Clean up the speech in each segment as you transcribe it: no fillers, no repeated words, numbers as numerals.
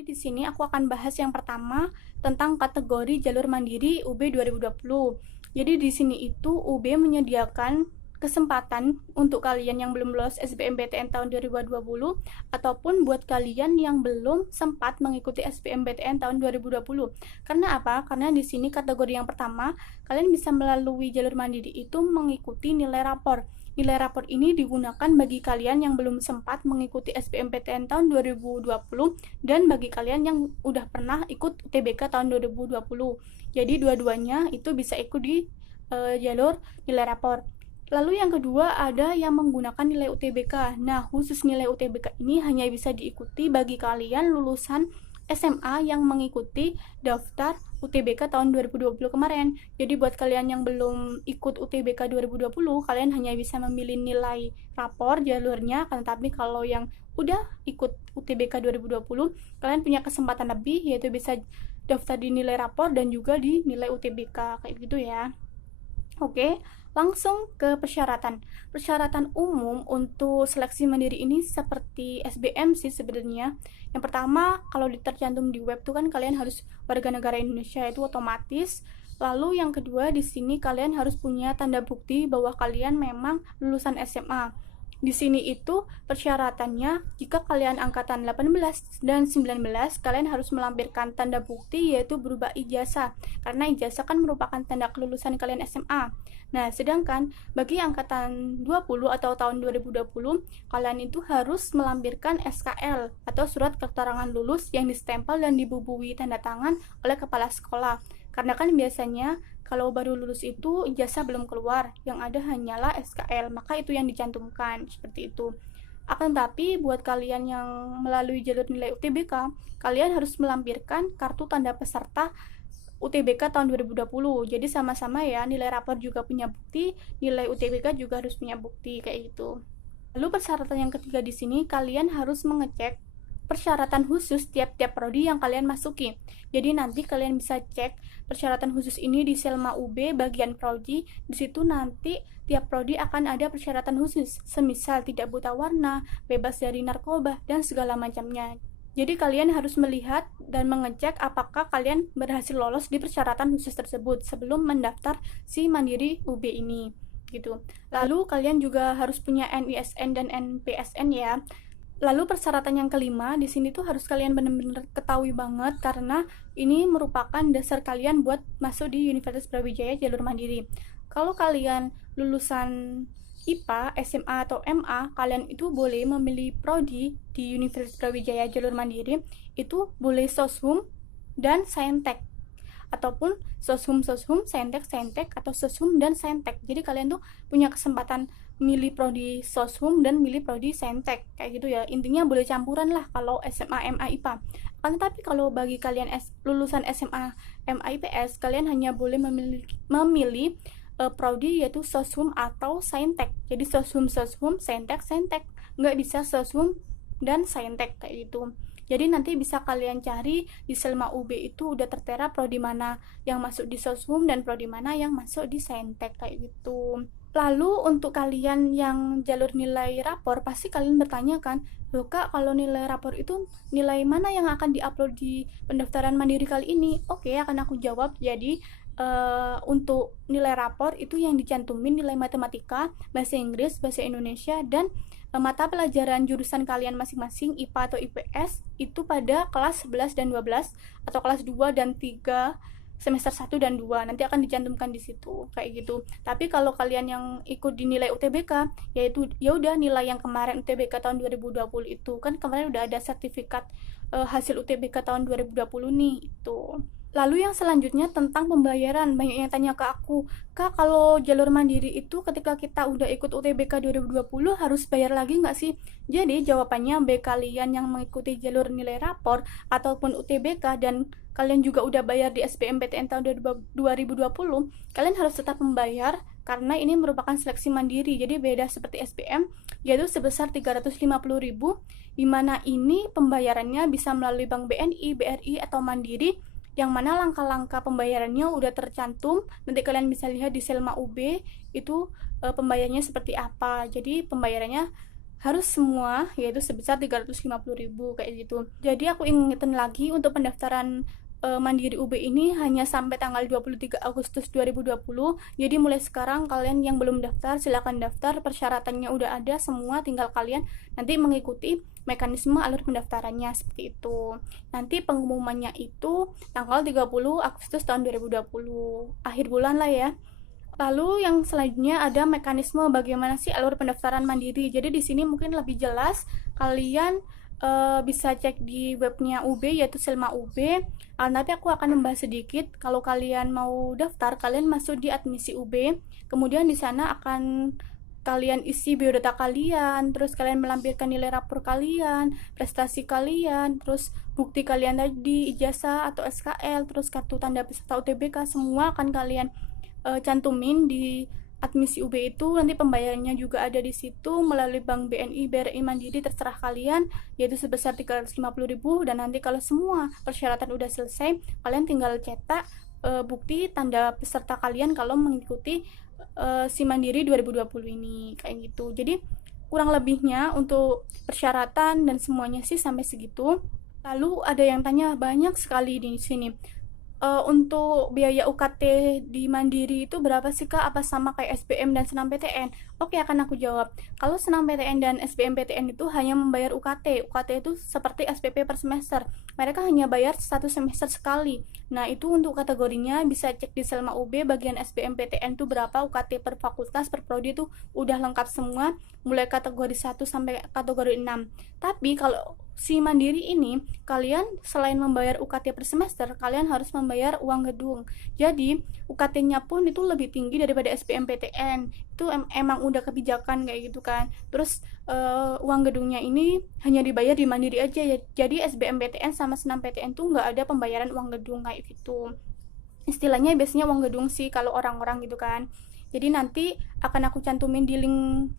Jadi di sini aku akan bahas yang pertama tentang kategori jalur mandiri UB 2020. Jadi di sini itu UB menyediakan kesempatan untuk kalian yang belum lolos SBMPTN tahun 2020 ataupun buat kalian yang belum sempat mengikuti SBMPTN tahun 2020. Karena apa? Karena di sini kategori yang pertama, kalian bisa melalui jalur mandiri itu mengikuti nilai rapor. Nilai rapor ini digunakan bagi kalian yang belum sempat mengikuti SBMPTN tahun 2020 dan bagi kalian yang udah pernah ikut UTBK tahun 2020. Jadi dua-duanya itu bisa ikut di jalur nilai rapor. Lalu yang kedua ada yang menggunakan nilai UTBK. Nah, khusus nilai UTBK ini hanya bisa diikuti bagi kalian lulusan SMA yang mengikuti daftar UTBK tahun 2020 kemarin. Jadi buat kalian yang belum ikut UTBK 2020, kalian hanya bisa memilih nilai rapor jalurnya, tapi kalau yang udah ikut UTBK 2020, kalian punya kesempatan lebih, yaitu bisa daftar di nilai rapor dan juga di nilai UTBK, kayak gitu ya. Oke, langsung ke persyaratan. Persyaratan umum untuk seleksi mandiri ini seperti SBM sih sebenarnya. Yang pertama, kalau tercantum di web tuh kan kalian harus warga negara Indonesia, itu otomatis. Lalu yang kedua, di sini kalian harus punya tanda bukti bahwa kalian memang lulusan SMA. Di sini itu persyaratannya, jika kalian angkatan 18 dan 19, kalian harus melampirkan tanda bukti yaitu berupa ijazah. Karena ijazah kan merupakan tanda kelulusan kalian SMA. Nah, sedangkan bagi angkatan 20 atau tahun 2020, kalian itu harus melampirkan SKL atau surat keterangan lulus yang distempel dan dibubuhi tanda tangan oleh kepala sekolah. Karena kan biasanya kalau baru lulus itu ijazah belum keluar, yang ada hanyalah SKL, maka itu yang dicantumkan, seperti itu. Akan tapi buat kalian yang melalui jalur nilai UTBK, kalian harus melampirkan kartu tanda peserta UTBK tahun 2020. Jadi sama-sama ya, nilai rapor juga punya bukti, nilai UTBK juga harus punya bukti, kayak gitu. Lalu persyaratan yang ketiga di sini, kalian harus mengecek persyaratan khusus tiap-tiap prodi yang kalian masuki. Jadi nanti kalian bisa cek persyaratan khusus ini di Selma UB bagian prodi. Di situ nanti tiap prodi akan ada persyaratan khusus, semisal tidak buta warna, bebas dari narkoba, dan segala macamnya. Jadi kalian harus melihat dan mengecek apakah kalian berhasil lolos di persyaratan khusus tersebut sebelum mendaftar si Mandiri UB ini, gitu. Lalu kalian juga harus punya NISN dan NPSN ya. Lalu persyaratan yang kelima, di sini tuh harus kalian benar-benar ketahui banget karena ini merupakan dasar kalian buat masuk di Universitas Brawijaya jalur mandiri. Kalau kalian lulusan IPA, SMA atau MA, kalian itu boleh memilih prodi di Universitas Brawijaya jalur mandiri, itu boleh Soshum dan Saintek. Ataupun Soshum, Saintek, atau Soshum dan Saintek. Jadi kalian tuh punya kesempatan milih prodi Soshum dan milih prodi Saintek, kayak gitu ya. Intinya boleh campuran lah kalau SMA, MA, IPA. Tapi kalau bagi kalian lulusan SMA, MA, IPS, kalian hanya boleh memilih prodi yaitu Soshum atau Saintek. Jadi Soshum, Saintek. Nggak bisa Soshum dan Saintek, kayak gitu. Jadi nanti bisa kalian cari di Selma UB itu udah tertera prodi mana yang masuk di Soshum dan prodi mana yang masuk di Saintek, kayak gitu. Lalu untuk kalian yang jalur nilai rapor, pasti kalian bertanya kan, loh Kak, kalau nilai rapor itu nilai mana yang akan diupload di pendaftaran mandiri kali ini? Oke, akan aku jawab. Jadi untuk nilai rapor itu yang dicantumin nilai matematika, bahasa Inggris, bahasa Indonesia, dan mata pelajaran jurusan kalian masing-masing IPA atau IPS itu pada kelas 11 dan 12 atau kelas 2 dan 3 semester 1 dan 2 nanti akan dicantumkan di situ, kayak gitu. Tapi kalau kalian yang ikut di nilai UTBK, yaitu ya udah nilai yang kemarin UTBK tahun 2020 itu kan kemarin udah ada sertifikat hasil UTBK tahun 2020 nih itu. Lalu yang selanjutnya tentang pembayaran. Banyak yang tanya ke aku, Kak, kalau jalur mandiri itu ketika kita udah ikut UTBK 2020 harus bayar lagi nggak sih? Jadi jawabannya, bagi kalian yang mengikuti jalur nilai rapor ataupun UTBK dan kalian juga udah bayar di SBMPTN tahun 2020, kalian harus tetap membayar karena ini merupakan seleksi mandiri. Jadi beda seperti SBM, yaitu sebesar 350.000, di mana ini pembayarannya bisa melalui Bank BNI, BRI, atau Mandiri, yang mana langkah-langkah pembayarannya udah tercantum. Nanti kalian bisa lihat di Selma UB itu pembayarannya seperti apa. Jadi pembayarannya harus semua, yaitu sebesar 350.000 kayak gitu. Jadi aku ingetin lagi untuk pendaftaran Mandiri UB ini hanya sampai tanggal 23 Agustus 2020. Jadi mulai sekarang kalian yang belum daftar silakan daftar, persyaratannya udah ada semua, tinggal kalian nanti mengikuti mekanisme alur pendaftarannya seperti itu. Nanti pengumumannya itu tanggal 30 Agustus tahun 2020, akhir bulan lah ya. Lalu yang selanjutnya ada mekanisme bagaimana sih alur pendaftaran mandiri. Jadi di sini mungkin lebih jelas, kalian bisa cek di webnya UB yaitu Selma UB. Nanti aku akan membahas sedikit. Kalau kalian mau daftar, kalian masuk di admisi UB. Kemudian di sana akan kalian isi biodata kalian, terus kalian melampirkan nilai rapor kalian, prestasi kalian, terus bukti kalian tadi, ijazah atau SKL, terus kartu tanda peserta UTBK, semua akan kalian cantumin di admisi UB itu. Nanti pembayarannya juga ada di situ melalui Bank BNI, BRI Mandiri, terserah kalian, yaitu sebesar 350.000. Dan nanti kalau semua persyaratan udah selesai, kalian tinggal cetak bukti tanda peserta kalian kalau mengikuti si Mandiri 2020 ini, kayak gitu. Jadi kurang lebihnya untuk persyaratan dan semuanya sih sampai segitu. Lalu ada yang tanya banyak sekali di sini, untuk biaya UKT di Mandiri itu berapa sih Kak? Apa sama kayak SBM dan SNMPTN? Oke, akan aku jawab. Kalau SNMPTN dan SBMPTN itu hanya membayar UKT. UKT itu seperti SPP per semester. Mereka hanya bayar satu semester sekali. Nah, itu untuk kategorinya bisa cek di Selma UB bagian SBMPTN itu berapa, UKT per fakultas, per prodi itu udah lengkap semua, mulai kategori 1 sampai kategori 6. Tapi kalau si Mandiri ini, kalian selain membayar UKT per semester, kalian harus membayar uang gedung. Jadi UKT-nya pun itu lebih tinggi daripada SBMPTN. Itu emang udah kebijakan kayak gitu kan. Terus uang gedungnya ini hanya dibayar di Mandiri aja ya. Jadi SBMPTN sama SNMPTN tuh nggak ada pembayaran uang gedung kayak gitu. Istilahnya biasanya uang gedung sih kalau orang-orang gitu kan. Jadi nanti akan aku cantumin di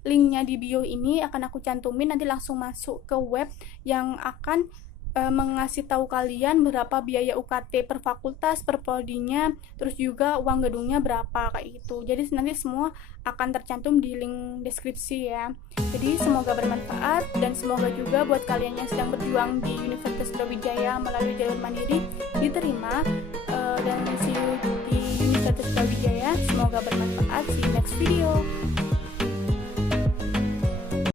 linknya di bio ini, akan aku cantumin, nanti langsung masuk ke web yang akan mengasih tahu kalian berapa biaya UKT per fakultas, per prodinya, terus juga uang gedungnya berapa kayak gitu. Jadi nanti semua akan tercantum di link deskripsi ya. Jadi semoga bermanfaat dan semoga juga buat kalian yang sedang berjuang di Universitas Brawijaya melalui jalur mandiri diterima, dan see you di Universitas Brawijaya. Semoga bermanfaat. See you next video.